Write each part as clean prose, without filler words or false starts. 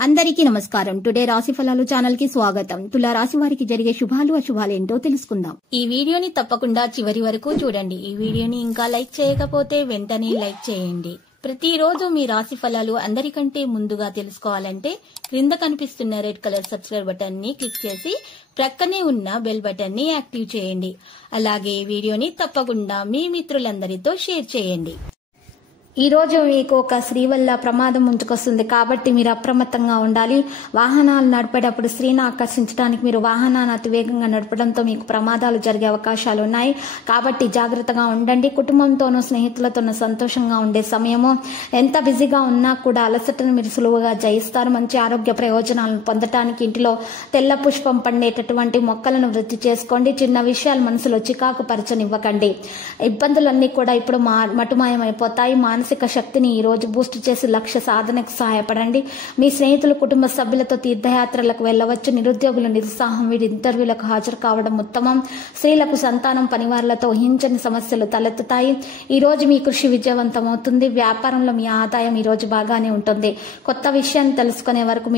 అందరికీ నమస్కారం. టుడే రాశి ఫలాలు ఛానల్ కి స్వాగతం. తులా రాశి వారికి జరిగే శుభాలు అశుభాలు ఏంటో తెలుసుకుందాం. ఈ వీడియోని తప్పకుండా చివరి వరకు చూడండి. ఈ వీడియోని ఇంకా లైక్ చేయకపోతే వెంటనే లైక్ చేయండి. ప్రతిరోజు మీ రాశి ఫలాలు అందరికంటే ముందుగా తెలుసుకోవాలంటే క్రింద కనిపిస్తున్న రెడ్ కలర్ సబ్స్క్రైబ్ బటన్ ని క్లిక్ చేసి ప్రక్కనే ఉన్న బెల్ బటన్ ని యాక్టివ్ చేయండి. అలాగే వీడియోని తప్పకుండా మీ మిత్రులందరితో షేర్ చేయండి. ఈ రోజు మీకు ఒక స్త్రీ వల్ల ప్రమాదం ముంచుకొస్తుంది కాబట్టి మీరు అప్రమత్తంగా ఉండాలి. వాహనాలు నడిపేటప్పుడు స్త్రీని ఆకర్షించడానికి మీరు వాహనాన్ని అతి వేగంగా నడపడంతో మీకు ప్రమాదాలు జరిగే అవకాశాలు ఉన్నాయి కాబట్టి జాగ్రత్తగా ఉండండి. కుటుంబంతోనూ స్నేహితులతోనూ సంతోషంగా ఉండే సమయము. ఎంత బిజీగా ఉన్నా కూడా అలసటను మీరు సులువుగా జయిస్తారు. మంచి ఆరోగ్య ప్రయోజనాలను పొందటానికి ఇంటిలో తెల్ల పుష్పం పండేటటువంటి మొక్కలను వృద్ధి చేసుకోండి. చిన్న విషయాలు మనసులో చికాకు పరచనివ్వకండి. ఇబ్బందులన్నీ కూడా ఇప్పుడు మటుమాయమైపోతాయి. మానసిక శక్తిని ఈ రోజు బూస్ట్ చేసి లక్ష్య సాధనకు సహాయపడండి. మీ స్నేహితులు కుటుంబ సభ్యులతో తీర్థయాత్రలకు వెళ్లవచ్చు. నిరుద్యోగులు నిరుత్సాహం వీడి ఇంటర్వ్యూలకు హాజరు కావడం ఉత్తమం. స్త్రీలకు సంతానం పనివారులతో ఊహించని సమస్యలు తలెత్తుతాయి. ఈ రోజు మీ కృషి విజయవంతమవుతుంది. వ్యాపారంలో మీ ఆదాయం ఈ రోజు బాగానే ఉంటుంది. కొత్త విషయాన్ని తెలుసుకునే వరకు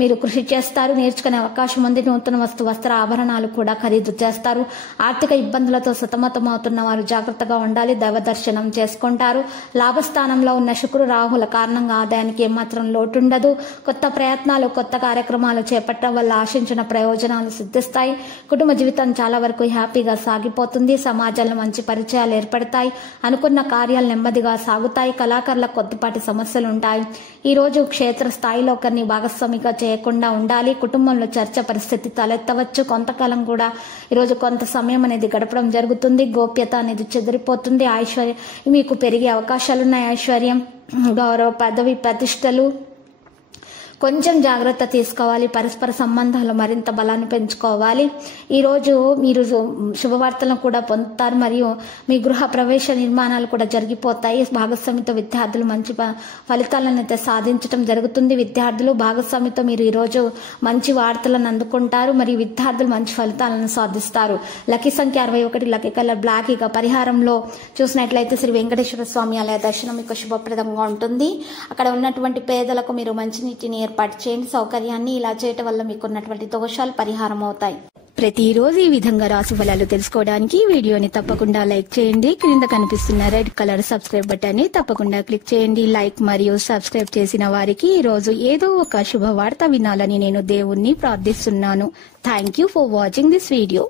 మీరు కృషి చేస్తారు. నేర్చుకునే అవకాశం ఉంది. నూతన వస్త్ర ఆభరణాలు కూడా ఖరీదు చేస్తారు. ఆర్థిక ఇబ్బందులతో సతమతమవుతున్న వారు జాగ్రత్తగా ఉండాలి. దైవ దర్శనం చేసుకుంటారు. లాభస్థానంలో ఉన్న శుక్రుడు రాహుల కారణంగా ఆదాయానికి ఏమాత్రం లోటుండదు. కొత్త ప్రయత్నాలు కొత్త కార్యక్రమాలు చేపట్టడం వల్ల ఆశించిన ప్రయోజనాలు సిద్ధిస్తాయి. కుటుంబ జీవితం చాలా వరకు హ్యాపీగా సాగిపోతుంది. సమాజంలో మంచి పరిచయాలు ఏర్పడతాయి. అనుకున్న కార్యాలు నెమ్మదిగా సాగుతాయి. కళాకారులకు కొద్దిపాటి సమస్యలు ఉంటాయి. ఈ రోజు క్షేత్ర స్థాయిలో ఒకరిని భాగస్వామిగా చేయకుండా ఉండాలి. కుటుంబంలో చర్చ పరిస్థితి తలెత్తవచ్చు. కొంతకాలం కూడా ఈరోజు కొంత సమయం అనేది గడపడం జరుగుతుంది. గోప్యత అనేది చెదిరిపోతుంది. ఐశ్వర్యం మీకు పెరిగే అవకాశాలున్నాయి. ఐశ్వర్యం, గౌరవ, పదవి, ప్రతిష్టలు కొంచెం జాగ్రత్త తీసుకోవాలి. పరస్పర సంబంధాలు మరింత బలాన్ని పెంచుకోవాలి. ఈరోజు మీరు శుభవార్తలను కూడా పొందుతారు మరియు మీ గృహ ప్రవేశ నిర్మాణాలు కూడా జరిగిపోతాయి. భాగస్వామితో విద్యార్థులు మంచి ఫలితాలను అయితే సాధించడం జరుగుతుంది. విద్యార్థులు భాగస్వామితో మీరు ఈరోజు మంచి వార్తలను అందుకుంటారు మరియు విద్యార్థులు మంచి ఫలితాలను సాధిస్తారు. లక్కీ సంఖ్య 61, లక్కీ కలర్ బ్లాక్. ఇక పరిహారంలో చూసినట్లయితే శ్రీ వెంకటేశ్వర స్వామి ఆలయ దర్శనం మీకు శుభప్రదంగా ఉంటుంది. అక్కడ ఉన్నటువంటి పేదలకు మీరు మంచినీటిని ఏర్పాటు చేయండి. సౌకర్యాన్ని ఇలా చేయటం వల్ల మీకున్నటువంటి దోషాలు పరిహారం అవుతాయి. ప్రతిరోజు ఈ విధంగా రాశి ఫలాలు తెలుసుకోవడానికి వీడియోని తప్పకుండా లైక్ చేయండి. క్రింద కనిపిస్తున్న రెడ్ కలర్ సబ్స్క్రైబ్ బటన్ ని తప్పకుండా క్లిక్ చేయండి. లైక్ మరియు సబ్స్క్రైబ్ చేసిన వారికి ఈ రోజు ఏదో ఒక శుభవార్త వినాలని నేను దేవుణ్ణి ప్రార్థిస్తున్నాను. Thank you for watching this video.